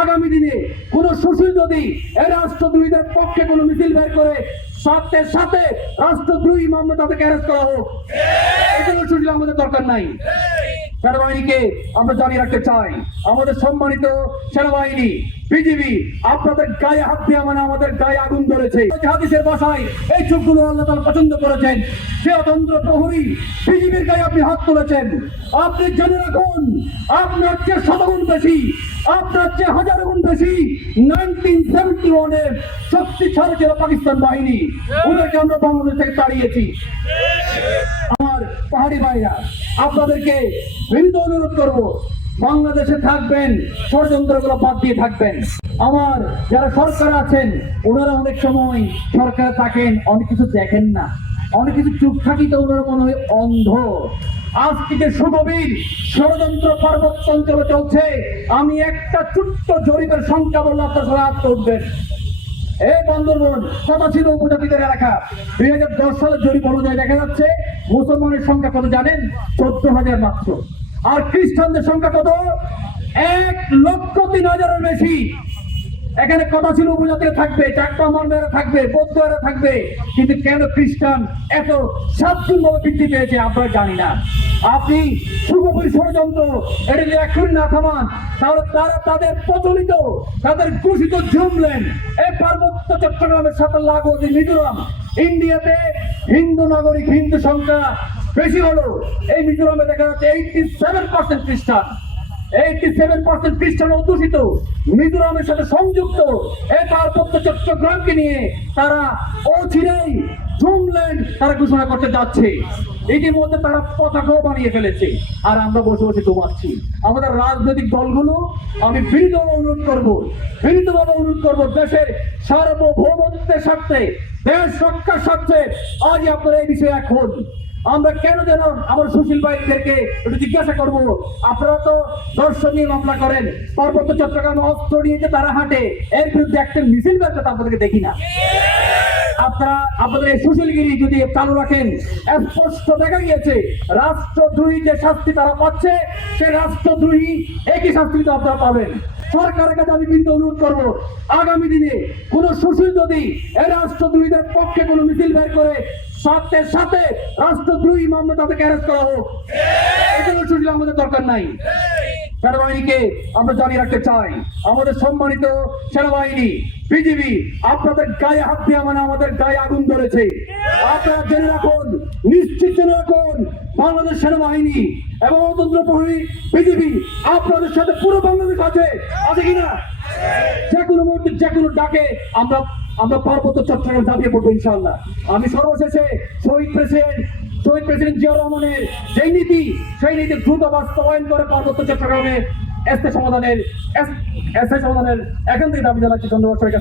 আগামী দিনে কোন সুশীল যদি এ রাষ্ট্রদ্রোহীদের পক্ষে কোনো মিছিল বের করে, সাথে সাথে রাষ্ট্রদ্রোহী মামলা তাদেরকে অ্যারেস্ট করা হোক। সুশীল আমাদের দরকার নাই। সেনাবাহিনীকে আমরা জানিয়ে রাখতে চাই। আমাদের সম্মানিত সেনাবাহিনী বিজিবি আপনাদের গায়ে হাত দিয়ে মানে আমাদের গায়ে আগুন ধরেছে। হাদিসের ভাষায় এই চোখগুলো আল্লাহ তাআলা পছন্দ করেছেন। সে অতন্ত্র প্রহরী বিজিবির গায়ে আপনি হাত তুলেছেন। আপনি জেনে রাখুন আপনার চেয়ে শতগুণ বেশি আপনার চেয়ে হাজার গুণ বেশি নাইনটিন সেভেন্টি ওয়ানের শক্তি ছাড়া ছিল পাকিস্তান বাহিনী। ওদেরকে আমরা বাংলাদেশ থেকে তাড়িয়েছি। পাহাড়ি ভাইরা, আপনাদেরকে বিনীত অনুরোধ করব, বাংলাদেশে থাকবেন, ষড়যন্ত্রগুলো বাদ দিয়ে থাকবেন। আমার যারা সরকার আছেন, ওনারা অনেক সময় সরকারে থাকেন, অনেক কিছু দেখেন না। অনেক কিছু চুপ থাকিতে ওনারা মনে হয় অন্ধ। আজ থেকে সুগভীর ষড়যন্ত্র পার্বত্য অঞ্চলে চলছে। আমি একটা ছোট্ট জরিপের সংখ্যা বললে আপনার সবাই হাত উঠবেন এই বান্দরবন কত ছিল উপজাতিদের এলাকা। দুই হাজার দশ সালের জরিপ অনুযায়ী দেখা যাচ্ছে মুসলমানের সংখ্যা কত জানেন? চোদ্দ হাজার মাত্র। আর খ্রিস্টানদের সংখ্যা কত? এক লক্ষ তিন হাজারের বেশি। এখানে কথা ছিল উপজাতিরা থাকবে চাকমা মর্মেরা থাকবে, বৌদ্ধরা থাকবে, কিন্তু কেন খ্রিস্টান এত সাতগুণ ভাবে বৃদ্ধি পেয়েছে আমরা জানি না। আপনি সুগভীর ষড়যন্ত্র, এটা যদি এক্ষুনি না থামান, তাহলে তারা তাদের প্রচলিত, তাদের ঘোষিত জুমলেন, এই পার্বত্য চট্টগ্রামের সাথে লাগো মিজোরাম, ইন্ডিয়াতে হিন্দু নাগরিক হিন্দু সংখ্যা বেশি হলো, এই মিজোরামে দেখা যাচ্ছে এইটি সেভেন পার্সেন্ট খ্রিস্টান। ঘোষণা করতে যাচ্ছে। ইতিমধ্যে তারা পতাকাও বানিয়ে ফেলেছে। আর আমরা বসে বসে ঘুমাচ্ছি। আমাদের রাজনৈতিক দলগুলো, আমি বিনীত অনুরোধ করব, বিনীতভাবে অনুরোধ করব দেশের সার্বভৌমত্বের স্বার্থে, দেশ রক্ষার স্বার্থে আজ আপনারা এই বিষয়ে এক হন। আমরা কেন যেন আমার সুশীল ভাইদেরকে একটু জিজ্ঞাসা করব? আপনারা তো দর্শনীয় মামলা করেন পার্বত্য চট্টগ্রাম অস্ত্র নিয়ে তারা হাঁটে, এর বিরুদ্ধে একটা মিছিল করতে আপনাদেরকে দেখি না। আপনারা আপনাদের সুশীলগিরি যদি চালু রাখেন, স্পষ্ট দেখা গিয়েছে, রাষ্ট্রদ্রোহী যে শাস্তি তারা পাচ্ছে সে রাষ্ট্রদ্রোহী একই শাস্তি তো আপনারা পাবেন। সরকারের কাছে আমি কিন্তু অনুরোধ করব, আগামী দিনে কোন সুশীল যদি এই রাষ্ট্রদ্রোহীদের পক্ষে কোনো মিছিল বের করে, সাথে সাথে রাষ্ট্রদ্রোহী মামলা তাদেরকে অ্যারেস্ট করা হোক। এগুলো সুশীল আমাদের দরকার নাই। সেনাবাহিনীকে আমরা জানিয়ে রাখতে চাই, আমাদের সম্মানিত সেনাবাহিনী, বিজিবি, আপনাদের গায়ে হাত দিয়ে মানে আমাদের গায়ে আগুন ধরেছে। আপনারা জেনে রাখুন, নিশ্চিত জেনে রাখুন বাংলাদেশ সেনাবাহিনী এবং অতন্ত্র প্রহরী বিজিবি আপনাদের সাথে পুরো বাংলাদেশ আছে। আছে কিনা? যে কোনো মুহূর্তে যে কোনো ডাকে আমরা আমরা পার্বত্য চট্টগ্রাম দাবিয়ে পড়ব ইনশাল্লাহ আমি সর্বশেষে শহীদ প্রেসিডেন্ট শহীদ প্রেসিডেন্ট জিয়া রহমানের যেই নীতি, সেই নীতি দ্রুত বাস্তবায়ন করে পার্বত্য চট্টগ্রামে এসতে সমাধানের এসতে সমাধানের এখান থেকে দাবি জানাচ্ছি। ধন্যবাদ সবাইকে।